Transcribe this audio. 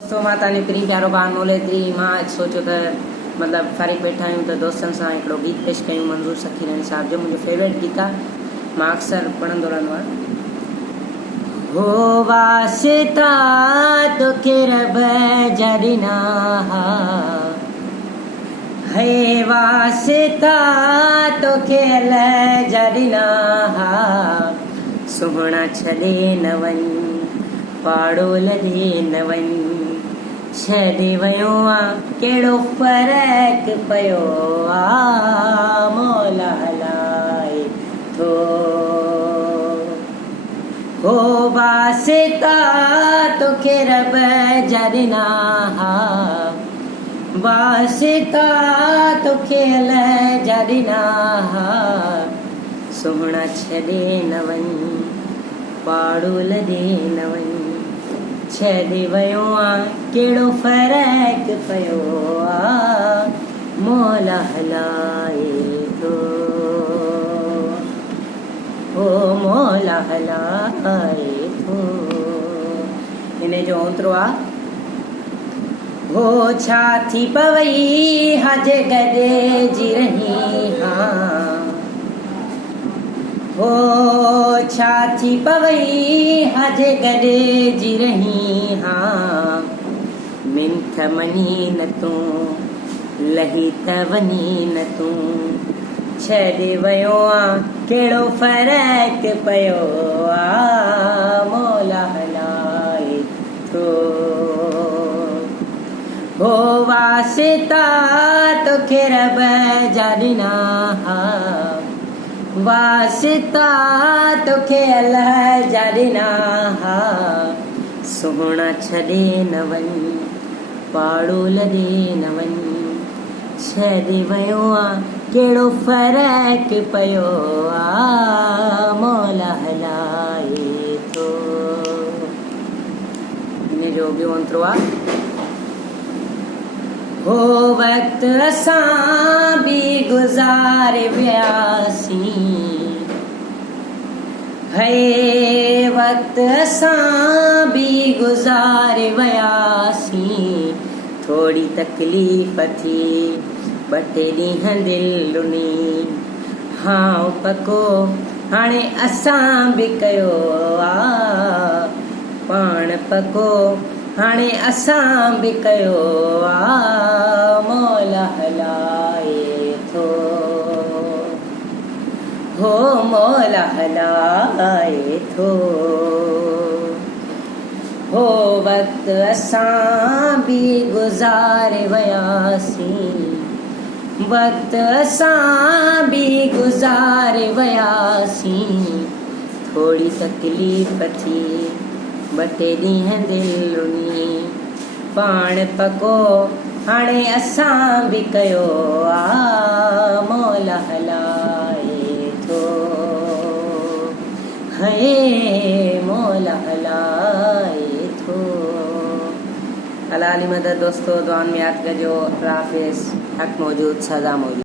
दोस्तों माता ने प्री प्यारो गान मोले त्री मां सोचो त मतलब फारिग वेठा आहियूं त दोस्तनि सां हिकिड़ो गीत पेश कयूं मंज़ूर सखीरानी साहब जो मुंहिंजो फेवरेट गीत आहे। मां अक्सर पढ़ंदो रहंदो आहियां। हो वास्ता तोखे रब जा ॾिना हे वास्ता तोखे अल्लाह जा ॾिना सुहिणा छॾे न वञ पाड़ोल ॾे न वञ छॾे वियो आहे कहिड़ो फ़र्क़ु पियो आहे मौला हलाए थो हो वास्ता तोखे रब जा ॾिना वास्ता तोखे अल्लाह जा ॾिना सुहिणा छॾे न वञ पाड़ोल ॾे न वञ छॾे वियो आहे कहिड़ो फ़र्क़ु पियो आहे मौला हलाए थो हो मौला हलाए थो। हिन जो ओतिरो आहे हो छा थी पवई हज गॾिजी रही हो छा थी पवई हज गॾिजी रही मिंथ मनी न तूं लही त वञी न तूं छॾे वियो आहे कहिड़ो फ़र्क़ु पियो आहे मौला हलाए थो हो वास्ता तोखे रब जा ॾिना वास्ता तोखे अल्लाह जा ॾिना सुहिणा छॾे न वञ पाड़ोल ॾे न वञ छॾे वियो आहे कहिड़ो फ़र्क़ु पियो आहे मौला हलाए थो। हिन जो ॿियो अंतरो आहे हो वक़्तु असां बि गुज़ारे वियासीं हे वक़्तु असां बि गुज़ारे वियासीं थोरी तकलीफ़ थी ॿ टे ॾींहं दिलि रुनी हां पको हाणे असां बि कयो आहे पाण पको हाणे असां बि कयो आहे मौला हलाए थो हो मौला हलाए थो हो वक़्तु असां बि गुज़ारे वियासीं वक़्तु असां बि गुज़ारे वियासीं थोरी तकलीफ़ थी ॿ टे ॾींहं दिलि रुनी पाण पको हाणे असां बि कयो आहे मौला हलाए थो हे मौला हलाए थो। अल्लाह अली मदद दोस्तों दुआन में यादि कजो। हाफ़िज़ हक़ मौजूद सदा मौजूद।